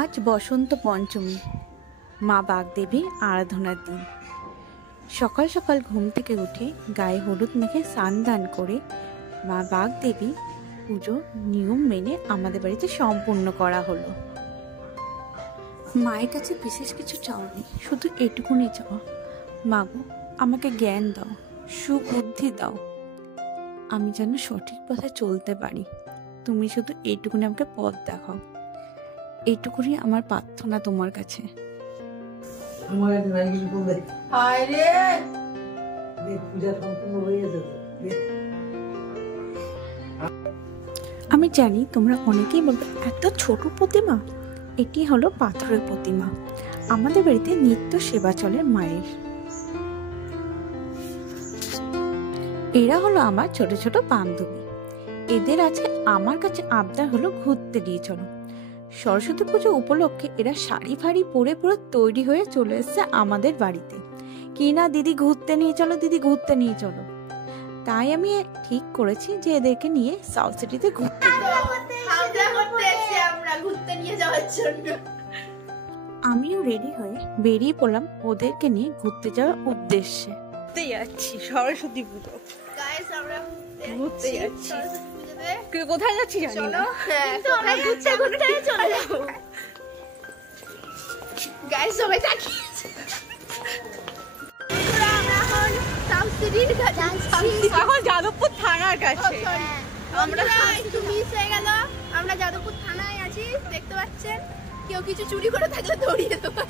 আজ বসন্ত পঞ্চমী, মা বাগদেবীর আরাধনার দিন। সকাল সকাল ঘুম থেকে উঠে গায়ে হলুদ মেখে স্নান দান করে মা বাগদেবী পুজো নিয়ম মেনে আমাদের বাড়িতে সম্পূর্ণ করা হলো। মায়ের কাছে বিশেষ কিছু চাওনি, শুধু এটুকুনি চাওয়া, মাগো আমাকে জ্ঞান দাও, সুবুদ্ধি দাও, আমি যেন সঠিক পথে চলতে পারি। তুমি শুধু এইটুকুনি আমাকে পথ দেখাও, এইটুকুনি আমার প্রার্থনা তোমার কাছে। আমি জানি তোমরা অনেকেই বলবে এত ছোট প্রতিমা, এটি হলো পাথরের প্রতিমা। আমাদের বাড়িতে নিত্য সেবা চলে মায়ের। এরা হলো আমার ছোট ছোট বান্ধবী। এদের আজকে আমার কাছে আবদার হলো ঘুরতে নিয়ে চলো। সরস্বতী পুজো উপলক্ষে এরা শাড়ি ফাড়ি পরে পুরো তৈরি হয়ে চলে এসছে আমাদের বাড়িতে। কি না দিদি ঘুরতে নিয়ে চলো, দিদি ঘুরতে নিয়ে চলো। তাই আমি ঠিক করেছি যে এদেরকে নিয়ে সাউথ সিটিতে ঘুরতে যাওয়ার জন্য। আমিও রেডি হয়ে বেরিয়ে পড়লাম ওদেরকে নিয়ে ঘুরতে যাওয়ার উদ্দেশ্যে। যাচ্ছি সরস্বতী পুজো, ঘুরতে যাচ্ছি। কোথায় যাচ্ছি জানি না, কিন্তু আমরা ঘুরতে ঘুরতে চলে যাব। গাইস সবাই তাকিয়েছে। আমরা এখন সাউথ সিটির কাছে যাচ্ছি, এখন যাদবপুর থানার কাছে। আমরা একটু মিস হয়ে গেল, আমরা যাদবপুর থানায় আছি। দেখতে পাচ্ছেন, কেউ কিছু চুরি করে থাকলে দৌড়িয়ে দেবো।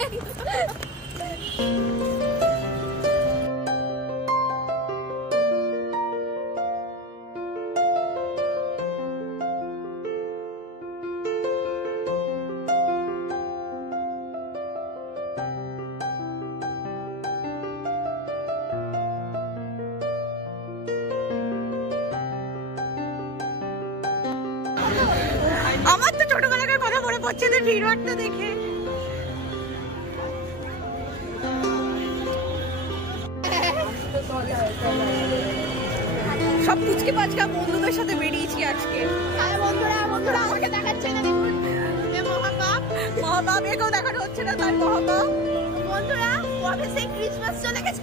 আমার তো ছোটবেলাকার কথা মনে পড়ছে তো ভিড়টা দেখে। সব পুচকে পাচকা বন্ধুদের সাথে বেরিয়েছি আজকে। বন্ধুরা বন্ধুরা আমাকে দেখাচ্ছে না, দেখুন মহাপাপ মহাপাপ, একেও দেখানো হচ্ছে না তার মহাপাপ। বন্ধুরা কবে সেই ক্রিসমাস চলে গেছে,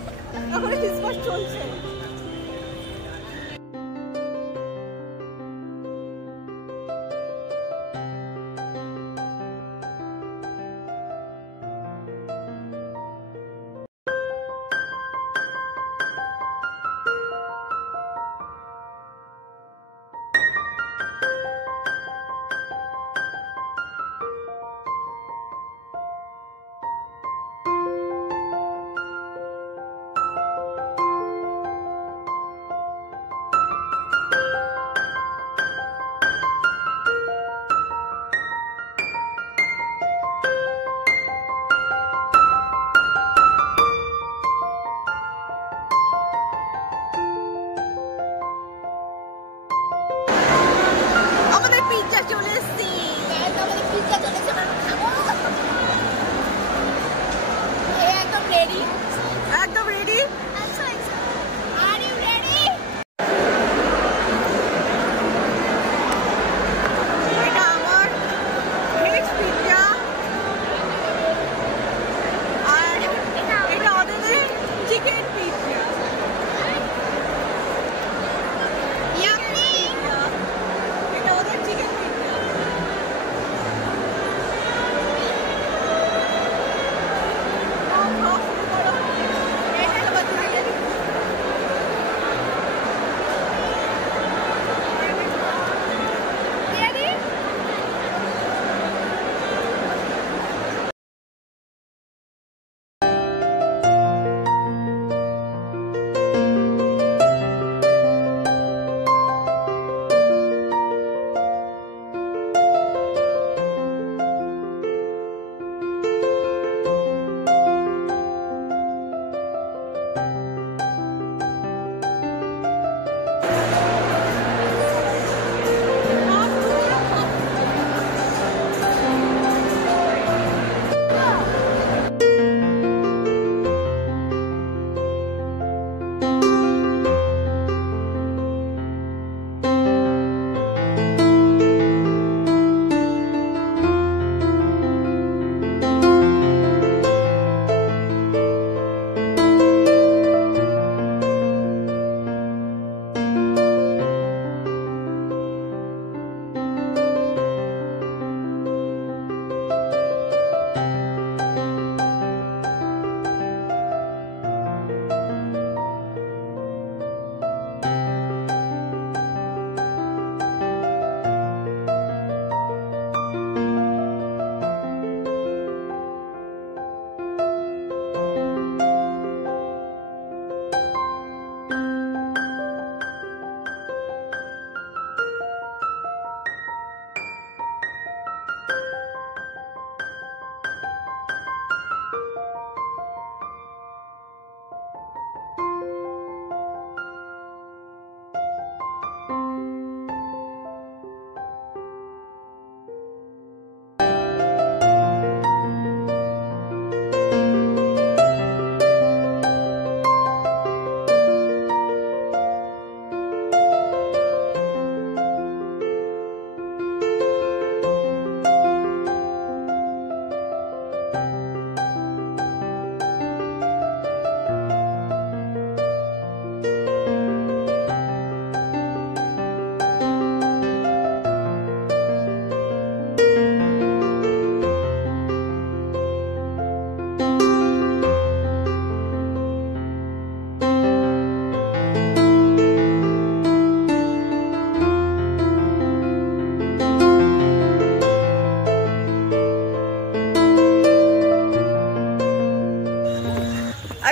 এখন ক্রিসমাস চলছে।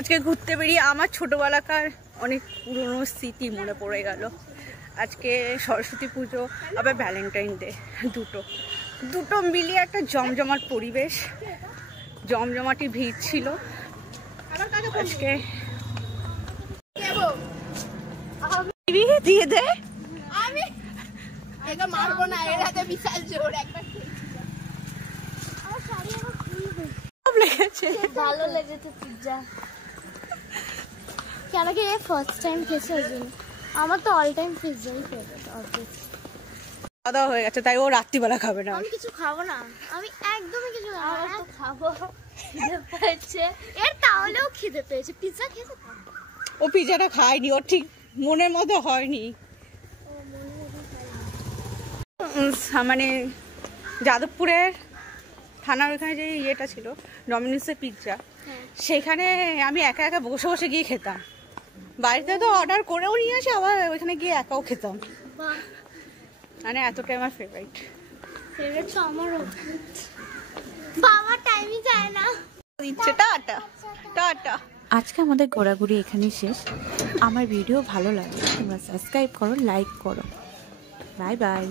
আজকে ঘুরতে বেরিয়ে আমার ছোটবেলাকার অনেক পুরনো স্মৃতি মনে পড়ে গেল। আজকে সরস্বতী পুজো আবার ভ্যালেন্টাইন ডে, দুটো মিলিয়ে একটা জমজমাট পরিবেশ, জমজমাটি ভিড় ছিল আজকে। দিয়ে দে, আমি এটা মারবো না, এর হাতে বিশাল জোর। একবার আমার শাড়ি আমার খুব লেগেছে, ভালো লেগেছে পিৎজা। কেন কি ফার্স্ট টাইম খেয়েছে ওই জন্য। আমার তো অল টাইম পিৎজাই ফেভারিট অবভিয়াসলি। খাওয়া দাওয়া হয়ে গেছে, তাই ও রাত্রিবেলা খাবে না। আমি কিছু খাবো না, আমি একদমই কিছু খাবো। খিদে পেয়েছে এর, তাহলেও খিদে পেয়েছে। পিৎজা খেয়েছে, ও পিৎজাটা খায়নি, ওর ঠিক মনের মতো হয়নি। মানে যাদবপুরের থানার ওখানে যে ইয়েটা ছিল ডমিনোসের পিৎজা, সেখানে আমি একা একা বসে বসে গিয়ে খেতাম। বাড়িতে তো অর্ডার করেও নিয়ে আসে, আবার ওইখানে গিয়ে একাও খেতাম। মানে এতটাই আমার ফেভারিট। ফেভারিট তো আমারও। বাবা টাইমই যায় না দিচ্ছে। Tata tata. আজকে আমাদের ঘোরাঘুরি এখানেই শেষ। আমার ভিডিও ভালো লাগে তোমরা সাবস্ক্রাইব করো, লাইক করো। Bye bye.